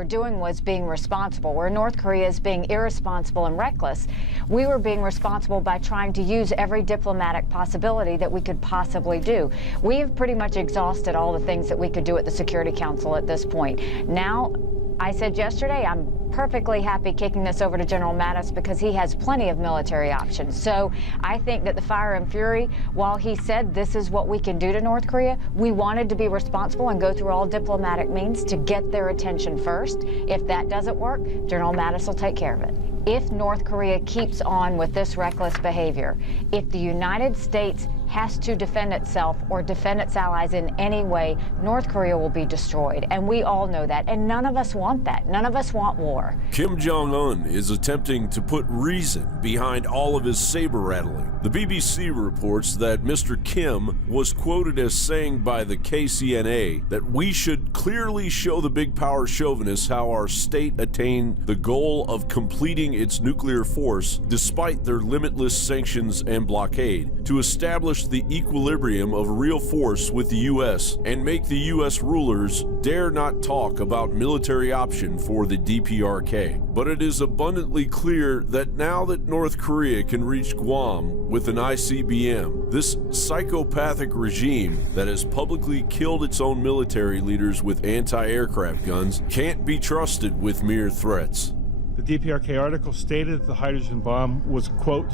were doing was being responsible. Where North Korea is being irresponsible and reckless, we were being responsible by trying to use every diplomatic possibility that we could possibly do. We have pretty much exhausted all the things that we could do at the Security Council at this point. Now, I said yesterday, I'm perfectly happy kicking this over to General Mattis because he has plenty of military options. So I think that the fire and fury, while he said this is what we can do to North Korea, we wanted to be responsible and go through all diplomatic means to get their attention first. If that doesn't work, General Mattis will take care of it. If North Korea keeps on with this reckless behavior, if the United States has to defend itself or defend its allies in any way, North Korea will be destroyed. And we all know that. And none of us want that. None of us want war. Kim Jong-un is attempting to put reason behind all of his saber-rattling. The BBC reports that Mr. Kim was quoted as saying by the KCNA that we should clearly show the big power chauvinists how our state attained the goal of completing its nuclear force despite their limitless sanctions and blockade, to establish the equilibrium of real force with the U.S. and make the U.S. rulers dare not talk about military option for the DPRK. But it is abundantly clear that now that North Korea can reach Guam with an ICBM, this psychopathic regime that has publicly killed its own military leaders with anti-aircraft guns can't be trusted with mere threats. The DPRK article stated that the hydrogen bomb was, quote,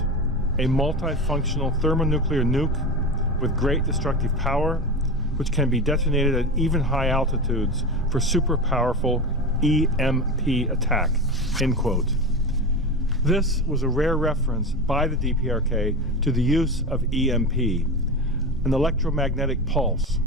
a multifunctional thermonuclear nuke with great destructive power, which can be detonated at even high altitudes for super powerful EMP attack, end quote. This was a rare reference by the DPRK to the use of EMP, an electromagnetic pulse,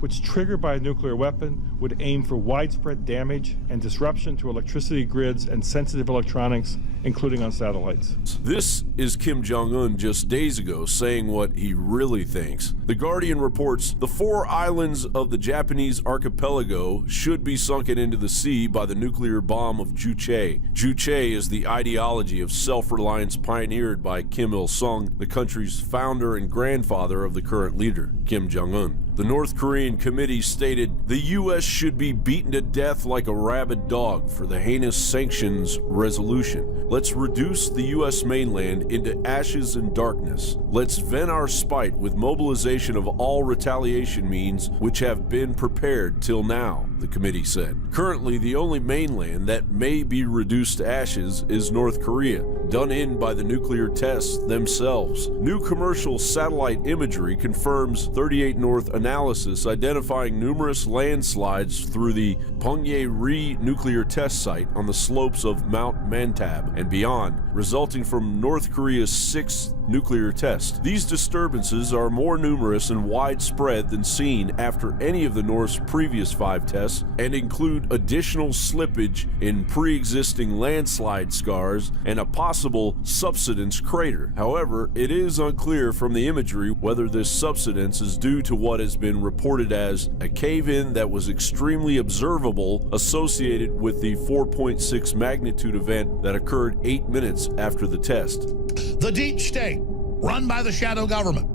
which triggered by a nuclear weapon would aim for widespread damage and disruption to electricity grids and sensitive electronics, including on satellites. This is Kim Jong-un just days ago saying what he really thinks. The Guardian reports the 4 islands of the Japanese archipelago should be sunken into the sea by the nuclear bomb of Juche. Juche is the ideology of self-reliance pioneered by Kim Il-sung, the country's founder and grandfather of the current leader, Kim Jong-un. The North Korean committee stated the U.S. should be beaten to death like a rabid dog for the heinous sanctions resolution. Let's reduce the U.S. mainland into ashes and darkness. Let's vent our spite with mobilization of all retaliation means which have been prepared till now, the committee said. Currently, the only mainland that may be reduced to ashes is North Korea, done in by the nuclear tests themselves. New commercial satellite imagery confirms 38 North analysis identifying numerous landslides through the Punggye-ri nuclear test site on the slopes of Mount Mantab and beyond, resulting from North Korea's 6th nuclear test. These disturbances are more numerous and widespread than seen after any of the North's previous 5 tests and include additional slippage in pre-existing landslide scars and a possible subsidence crater. However, it is unclear from the imagery whether this subsidence is due to what has been reported as a cave-in that was extremely observable associated with the 4.6 magnitude event that occurred 8 minutes after the test. The deep state, run by the shadow government,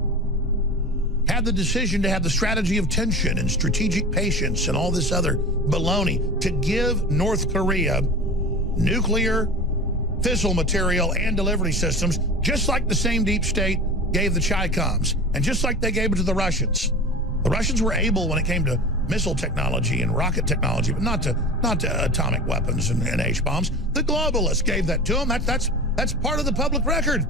had the decision to have the strategy of tension and strategic patience and all this other baloney to give North Korea nuclear, fissile material, and delivery systems, just like the same deep state gave the Chi-Coms, and just like they gave it to the Russians. The Russians were able when it came to missile technology and rocket technology, but not to atomic weapons and H-bombs. The globalists gave that to them. That's part of the public record.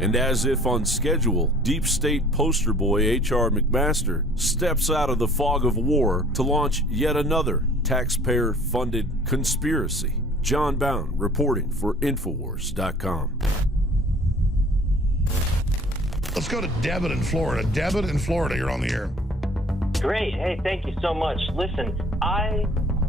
And as if on schedule, deep state poster boy H.R. McMaster steps out of the fog of war to launch yet another taxpayer-funded conspiracy. John Bound reporting for Infowars.com. Let's go to Debit in Florida. Debit in Florida, you're on the air. Great. Hey, thank you so much. Listen, I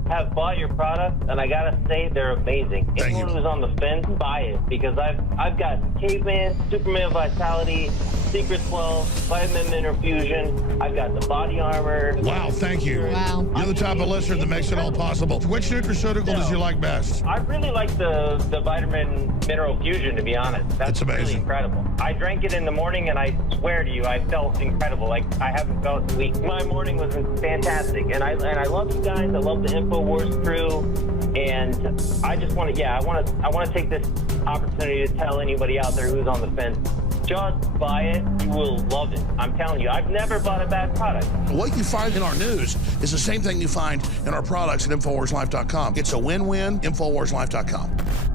have bought your product, and I gotta say they're amazing. Anyone who's on the fence, buy it, because I've got Caveman, Superman Vitality, Secret 12, Vitamin Mineral Fusion. I've got the body armor. Wow, thank you. Wow. You're the type of listener that makes it all possible. Which nutraceutical does you like best? I really like the Vitamin Mineral Fusion, to be honest. That's amazing. Really incredible. I drank it in the morning, and I swear to you, I felt incredible. Like I haven't felt in weeks. My morning was fantastic, and I love you guys. I love the InfoWars crew. And I just want to, I want to take this opportunity to tell anybody out there who's on the fence, just buy it. You will love it. I'm telling you, I've never bought a bad product. What you find in our news is the same thing you find in our products at InfoWarsLife.com. It's a win-win, InfoWarsLife.com.